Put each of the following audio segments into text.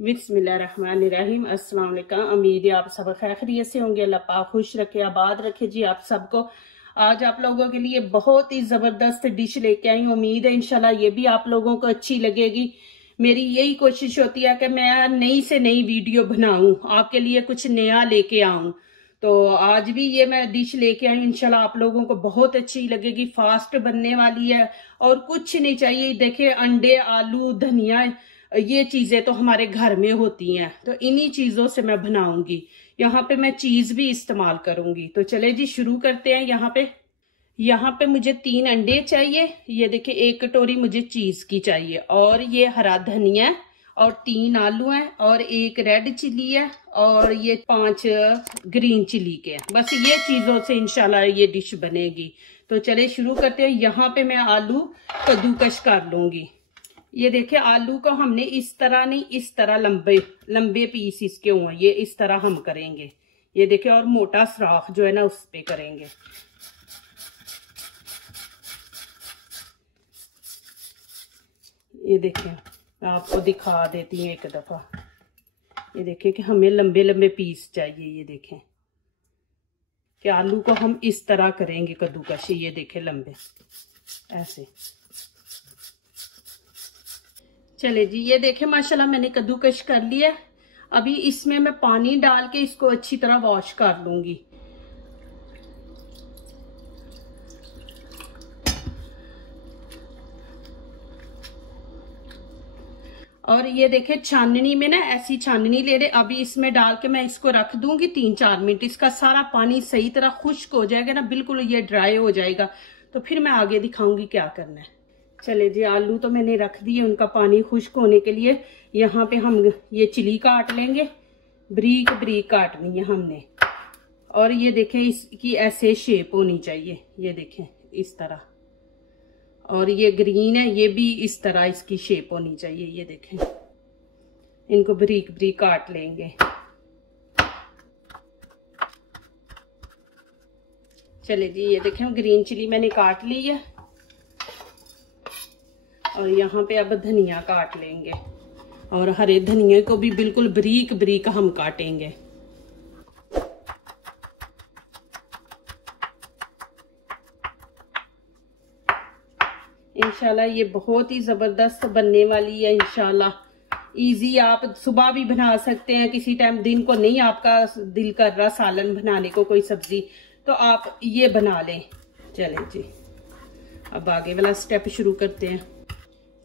बिस्मिल्लाहिर्रहमानिर्रहीम। अस्सलाम वालेकुम। उम्मीद है आप सब खैरियत से होंगे। अल्लाह पाक खुश रखे, आबाद रखे जी आप सबको। आज आप लोगों के लिए बहुत ही ज़बरदस्त डिश लेके आई हूँ। उम्मीद है इंशाल्लाह ये भी आप लोगों को अच्छी लगेगी। मेरी यही कोशिश होती है कि मैं नई से नई वीडियो बनाऊं, आपके लिए कुछ नया लेके आऊं। तो आज भी ये मैं डिश लेके आई, इंशाल्लाह आप लोगों को बहुत अच्छी लगेगी। फास्ट बनने वाली है और कुछ नहीं चाहिए। देखिए, अंडे, आलू, धनिया, ये चीजें तो हमारे घर में होती हैं, तो इन्हीं चीजों से मैं बनाऊंगी। यहाँ पे मैं चीज भी इस्तेमाल करूंगी। तो चले जी शुरू करते हैं। यहाँ पे मुझे 3 अंडे चाहिए। ये देखिए, 1 कटोरी मुझे चीज की चाहिए, और ये हरा धनिया है, और 3 आलू हैं, और 1 रेड चिली है, और ये 5 ग्रीन चिली के हैं। बस ये चीजों से इंशाल्लाह ये डिश बनेगी। तो चले शुरू करते हैं। यहाँ पे मैं आलू कद्दूकश कर लूंगी। ये देखिए, आलू को हमने इस तरह नहीं, इस तरह लंबे लंबे पीस इसके हुए, ये इस तरह हम करेंगे। ये देखिए, और मोटा सुराख जो है ना उस पे करेंगे। ये देखिए, मैं आपको दिखा देती हूँ एक दफा। ये देखिए कि हमें लंबे लंबे पीस चाहिए। ये देखें कि आलू को हम इस तरह करेंगे कद्दूकश। ये देखें, लंबे ऐसे। चले जी, ये देखें माशाल्लाह मैंने कद्दूकश कर लिया। अभी इसमें मैं पानी डाल के इसको अच्छी तरह वॉश कर लूंगी। और ये देखे, छाननी में ना ऐसी छाननी ले रहे। अभी इसमें डाल के मैं इसको रख दूंगी 3-4 मिनट। इसका सारा पानी सही तरह खुश्क हो जाएगा ना, बिल्कुल ये ड्राई हो जाएगा। तो फिर मैं आगे दिखाऊंगी क्या करना है। चले जी, आलू तो मैंने रख दिए उनका पानी खुश्क होने के लिए। यहाँ पे हम ये चिली काट लेंगे, ब्रीक ब्रीक काटनी है हमने। और ये देखें, इसकी ऐसे शेप होनी चाहिए। ये देखें इस तरह। और ये ग्रीन है, ये भी इस तरह इसकी शेप होनी चाहिए। ये देखें, इनको ब्रीक ब्रीक काट लेंगे। चले जी, ये देखें ग्रीन चिली मैंने काट ली है। और यहाँ पे अब धनिया काट लेंगे, और हरे धनिया को भी बिल्कुल ब्रीक ब्रीक हम काटेंगे। इंशाल्लाह ये बहुत ही जबरदस्त बनने वाली है। इंशाल्लाह इजी, आप सुबह भी बना सकते हैं। किसी टाइम दिन को नहीं आपका दिल कर रहा सालन बनाने को, कोई सब्जी, तो आप ये बना लें। चलें जी, अब आगे वाला स्टेप शुरू करते हैं।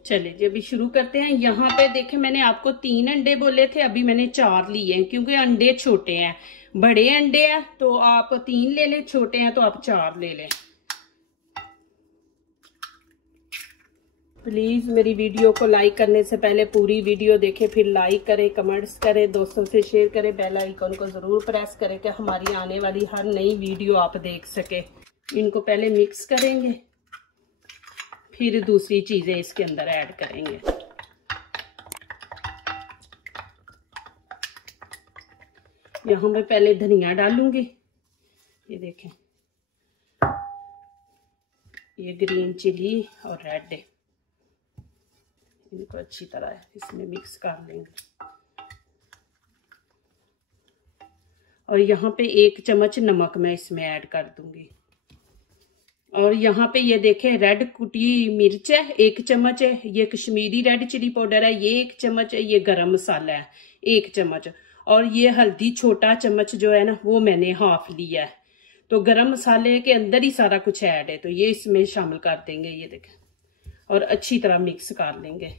चले जी, अभी शुरू करते हैं। यहाँ पे देखें, मैंने आपको 3 अंडे बोले थे, अभी मैंने 4 लिए हैं, क्योंकि अंडे छोटे हैं। बड़े अंडे हैं तो आप 3 ले लें, छोटे हैं तो आप 4 ले लें। प्लीज मेरी वीडियो को लाइक करने से पहले पूरी वीडियो देखें, फिर लाइक करें, कमेंट्स करें, दोस्तों से शेयर करें, बेल आइकन को जरूर प्रेस करें कि हमारी आने वाली हर नई वीडियो आप देख सके। इनको पहले मिक्स करेंगे, फिर दूसरी चीजें इसके अंदर ऐड करेंगे। यहाँ मैं पहले धनिया डालूंगी। ये देखें, ये ग्रीन चिली और रेड, इनको अच्छी तरह इसमें मिक्स कर लेंगे। और यहाँ पे 1 चम्मच नमक मैं इसमें ऐड कर दूंगी। और यहाँ पे ये देखें, रेड कुटी मिर्च है 1 चम्मच है, ये कश्मीरी रेड चिली पाउडर है, ये 1 चम्मच है, ये गरम मसाला है 1 चम्मच, और ये हल्दी छोटा चम्मच जो है ना वो मैंने हाफ लिया है। तो गरम मसाले के अंदर ही सारा कुछ ऐड है, तो ये इसमें शामिल कर देंगे। ये देखें, और अच्छी तरह मिक्स कर लेंगे।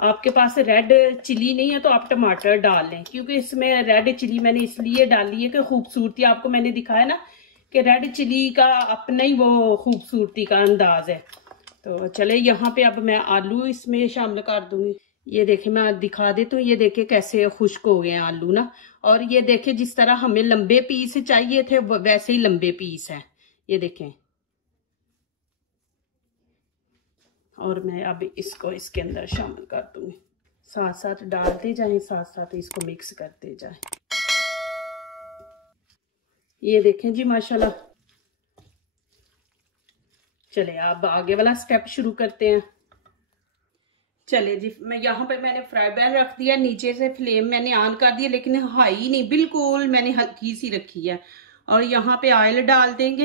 आपके पास रेड चिली नहीं है तो आप टमाटर डाल लें, क्योंकि इसमें रेड चिली मैंने इसलिए डाली है कि खूबसूरती, आपको मैंने दिखाया ना कि रेड चिली का अपना ही वो खूबसूरती का अंदाज है। तो चले, यहाँ पे अब मैं आलू इसमें शामिल कर दूंगी। ये देखे, मैं दिखा देती हूँ। ये देखे कैसे खुश्क हो गए हैं आलू ना। और ये देखे, जिस तरह हमें लंबे पीस चाहिए थे वैसे ही लंबे पीस हैं। ये देखें, और मैं अब इसको इसके अंदर शामिल कर दूंगी। साथ साथ डालते जाएं, साथ साथ इसको मिक्स करते जाएं। ये देखें जी माशाल्लाह। चले अब आगे वाला स्टेप शुरू करते हैं। चले जी, मैं यहाँ पे मैंने फ्राई पैन रख दिया, नीचे से फ्लेम मैंने ऑन कर दिया, लेकिन हाई नहीं, बिल्कुल मैंने हल्की सी रखी है। और यहाँ पे ऑयल डाल देंगे,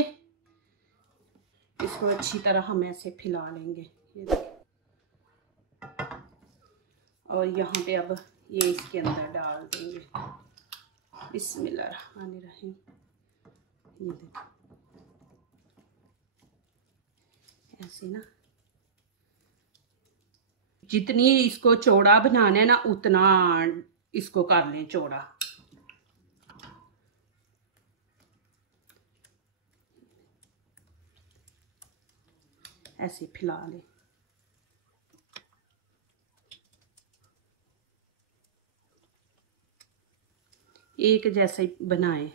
इसको अच्छी तरह हम ऐसे फैला लेंगे, ये देखिए। और यहाँ पे अब ये इसके अंदर डाल देंगे, बिस्मिल्लाहिर्रहमानिर्रहीम। ये देखो ऐसे ना, जितनी इसको चौड़ा बनाना है ना उतना इसको कर लें चौड़ा। ऐसे फैला लें, एक जैसे बनाएं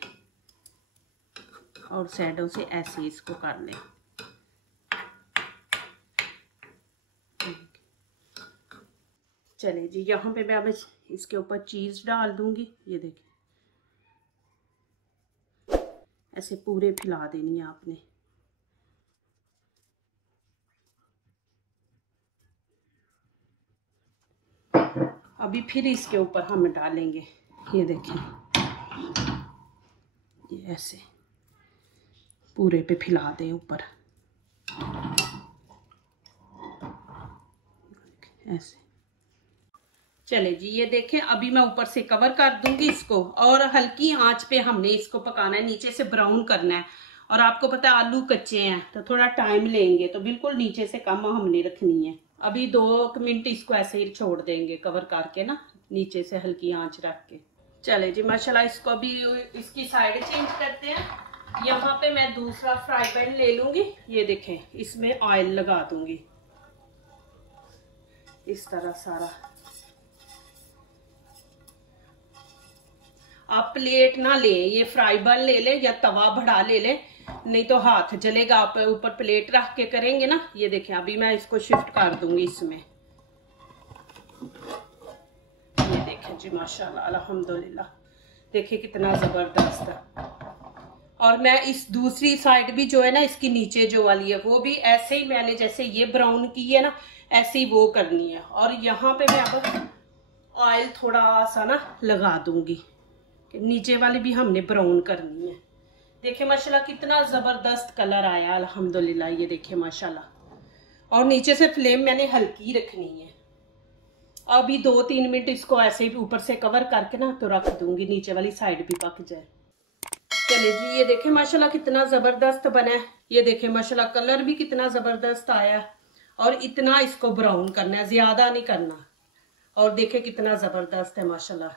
और साइडों से ऐसे इसको कर लें। चले जी, यहाँ पे मैं अब इसके ऊपर चीज़ डाल दूंगी, ये देखिए ऐसे पूरे फैला देनी है आपने। अभी फिर इसके ऊपर हम डालेंगे, ये देखें, ये ऐसे पूरे पे फैला दें ऊपर, ऐसे। चले जी, ये देखें, अभी मैं ऊपर से कवर कर दूंगी इसको, और हल्की आंच पे हमने इसको पकाना है, नीचे से ब्राउन करना है। और आपको पता है आलू कच्चे हैं तो थोड़ा टाइम लेंगे, तो बिल्कुल नीचे से कम हमने रखनी है। अभी 2 मिनट इसको ऐसे ही छोड़ देंगे कवर करके ना, नीचे से हल्की आंच रख के। चले जी माशाल्लाह, इसको अभी इसकी साइड चेंज करते हैं। यहाँ पे मैं दूसरा फ्राई पैन ले लूंगी, ये देखें, इसमें ऑयल लगा दूंगी इस तरह सारा। आप प्लेट ना ले, ये फ्राई पैन ले ले या तवा बड़ा ले ले, नहीं तो हाथ जलेगा। आप ऊपर प्लेट रख के करेंगे ना। ये देखें, अभी मैं इसको शिफ्ट कर दूंगी इसमें। ये देखें जी माशाल्लाह अल्हम्दुलिल्लाह, देखिए कितना जबरदस्त है। और मैं इस दूसरी साइड भी जो है ना, इसकी नीचे जो वाली है वो भी ऐसे ही मैंने जैसे ये ब्राउन की है ना, ऐसे ही वो करनी है। और यहाँ पे मैं अब ऑयल थोड़ा सा ना लगा दूंगी, नीचे वाली भी हमने ब्राउन करनी है। देखिए माशाल्लाह कितना जबरदस्त कलर आया अल्हम्दुलिल्लाह, ये देखिए माशाल्लाह। और नीचे से फ्लेम मैंने हल्की रखनी है। अभी 2-3 मिनट इसको ऐसे ही ऊपर से कवर करके ना तो रख दूंगी, नीचे वाली साइड भी पक जाए। चलिए जी, ये देखें माशाल्लाह कितना जबरदस्त बना है। ये देखें माशाल्लाह कलर भी कितना जबरदस्त आया। और इतना इसको ब्राउन करना है, ज्यादा नहीं करना। और देखे कितना जबरदस्त है माशाल्लाह।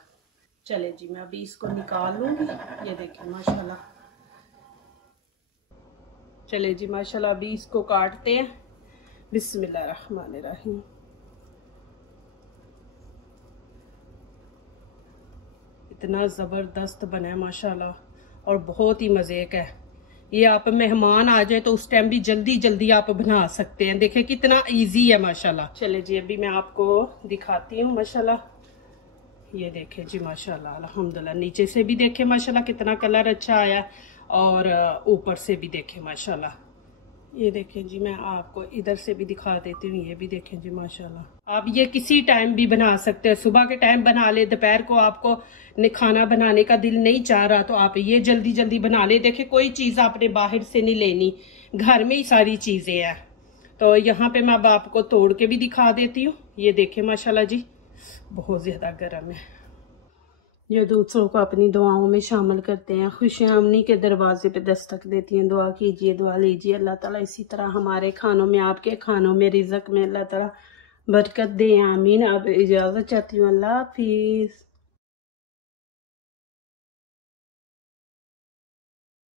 चले जी, मैं अभी इसको निकाल लूंगी। ये देखें माशाल्लाह। चले जी माशाल्लाह, अभी इसको काटते हैं। बिस्मिल्लाहिर्रहमानिर्रहीम। इतना जबरदस्त बना है माशाल्लाह, और बहुत ही मजे का है। ये आप मेहमान आ जाए तो उस टाइम भी जल्दी जल्दी आप बना सकते हैं। देखें कितना इजी है माशाल्लाह। चले जी, अभी मैं आपको दिखाती हूँ माशाल्लाह। ये देखें जी माशाल्लाह अल्हम्दुलिल्लाह, नीचे से भी देखें माशाल्लाह कितना कलर अच्छा आया, और ऊपर से भी देखें माशाल्लाह। ये देखें जी, मैं आपको इधर से भी दिखा देती हूँ। ये भी देखें जी माशाल्लाह। आप ये किसी टाइम भी बना सकते हैं, सुबह के टाइम बना ले, दोपहर को आपको खाना बनाने का दिल नहीं चाह रहा तो आप ये जल्दी जल्दी बना ले। देखें कोई चीज़ आपने बाहर से नहीं लेनी, घर में ही सारी चीज़ें हैं। तो यहाँ पे मैं अब आपको तोड़ के भी दिखा देती हूँ। ये देखें माशाल्लाह जी, बहुत ज़्यादा गर्म है। जो दूसरों को अपनी दुआओं में शामिल करते हैं, खुशियाँ उन्हीं के दरवाजे पे दस्तक देती हैं। दुआ कीजिए, दुआ लीजिए, अल्लाह ताला इसी तरह हमारे खानों में, आपके खानों में, रिज़्क़ में अल्लाह ताला बरकत दे। आमीन। अब इजाज़त चाहती हूँ, अल्लाह हाफिज़।